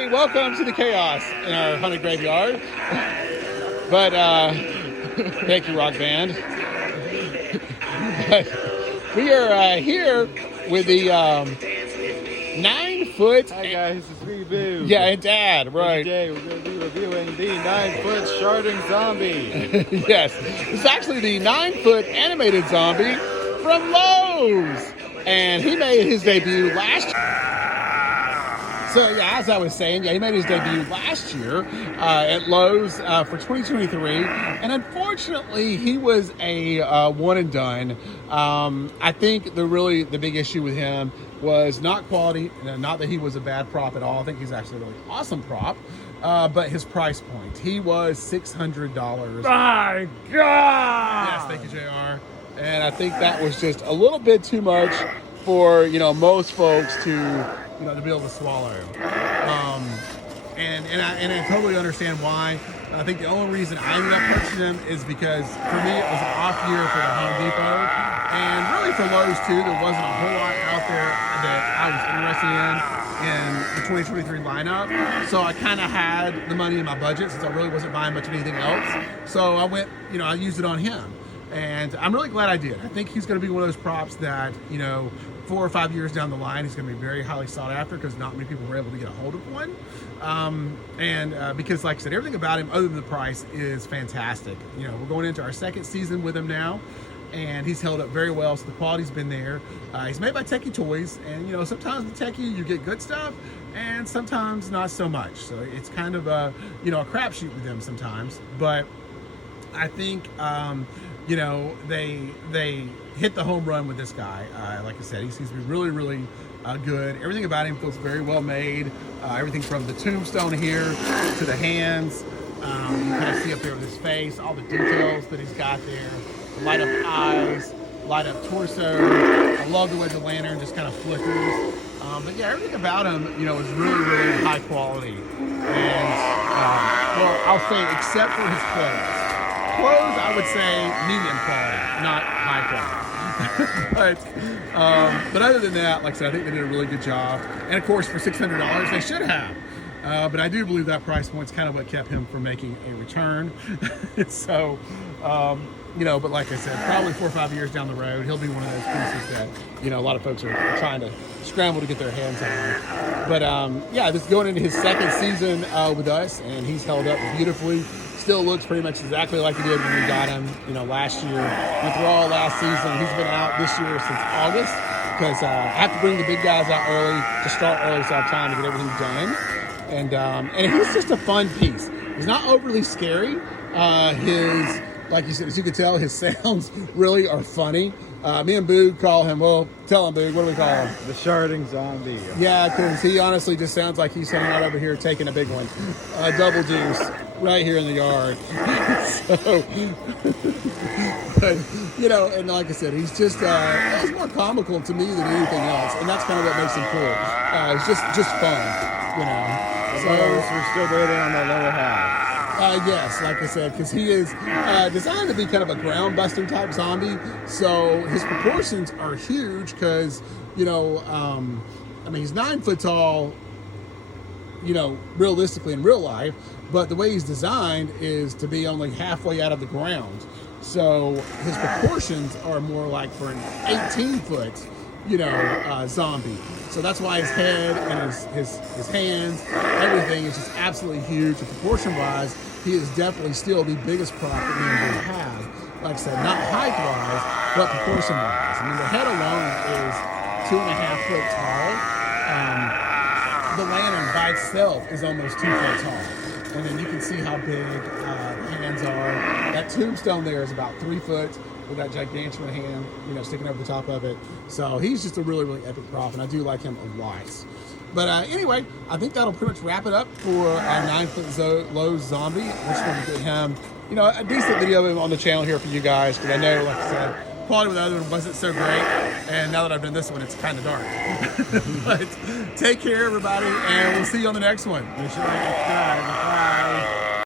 Hey, welcome to the chaos in our haunted graveyard. But thank you, Rock Band. But we are here with the 9-foot. Hi guys, it's me, Boo. Yeah, and Dad, right? Today we're going to be reviewing the 9-foot sharding zombie. Yes, it's actually the 9-foot animated zombie from Lowe's, and he made his debut last year. So yeah, as I was saying, he made his debut last year at Lowe's for 2023, and unfortunately, he was a one and done. I think the big issue with him was not quality, not that he was a bad prop at all. I think he's actually a really awesome prop, but his price point. He was $600. My God! Yes, thank you, JR. And I think that was just a little bit too much for most folks to to be able to swallow. And I totally understand why. I think the only reason I ended up purchasing them is because for me it was an off year for the Home Depot, and really for Lowe's too. There wasn't a whole lot out there that I was interested in the 2023 lineup. So I kind of had the money in my budget since I really wasn't buying much of anything else. So I went, I used it on him. And I'm really glad I did. I think he's going to be one of those props that, 4 or 5 years down the line, he's going to be very highly sought after because not many people were able to get a hold of one. Because, like I said, everything about him other than the price is fantastic. We're going into our second season with him now, and he's held up very well, so the quality's been there. He's made by Techie Toys, and, sometimes with Techie you get good stuff, and sometimes not so much. So it's kind of a crapshoot with them sometimes. But I think, they hit the home run with this guy. Like I said, he seems to be really, really good. Everything about him feels very well made. Everything from the tombstone here to the hands. You kind of see up there with his face, all the details that he's got there. The light up eyes, light up torso. I love the way the lantern just kind of flickers. But yeah, everything about him, is really, really high quality. And, I'll say except for his clothes. Clothes, I would say medium quality, not high quality. but other than that, like I said, I think they did a really good job. And of course, for $600, they should have. But I do believe that price point's kind of what kept him from making a return. So, but like I said, probably 4 or 5 years down the road, he'll be one of those pieces that, a lot of folks are trying to scramble to get their hands on. But this is going into his second season with us, and he's held up beautifully. Still looks pretty much exactly like he did when we got him, last year. Went through all last season. He's been out this year since August because I have to bring the big guys out early to start early, so I have time to get everything done. And he's just a fun piece. He's not overly scary. Like you said, as you can tell, his sounds really are funny. Me and Boo call him, tell him, Boo, what do we call him? The sharding zombie. Yeah, because he honestly just sounds like he's sitting out over here taking a big one. Double deuce right here in the yard. So, but, and like I said, he's just, he's more comical to me than anything else. And that's kind of what makes him cool. It's just fun, So we're still waiting on the lower half. Yes, like I said, because he is designed to be kind of a ground-busting type zombie. So his proportions are huge because, he's 9 foot tall, realistically in real life. But the way he's designed is to be only halfway out of the ground. So his proportions are more like for an 18-foot, zombie. So that's why his head and his hands, everything is just absolutely huge. And proportion-wise, he is definitely still the biggest prop that me and Boo have. Like I said, not height-wise, but proportion-wise. The head alone is 2.5 foot tall. The lantern by itself is almost 2 foot tall. And then you can see how big the hands are. That tombstone there is about 3 foot with that gigantuan hand, sticking over the top of it. So he's just a really, really epic prop, and I do like him a lot. But anyway, I think that'll pretty much wrap it up for our 9-foot Lowe's zombie. I just wanted to get him, a decent video of him on the channel here for you guys, because I know, like I said, quality with the other one wasn't so great, and now that I've done this one, it's kind of dark. But take care, everybody, and we'll see you on the next one. Make sure to subscribe.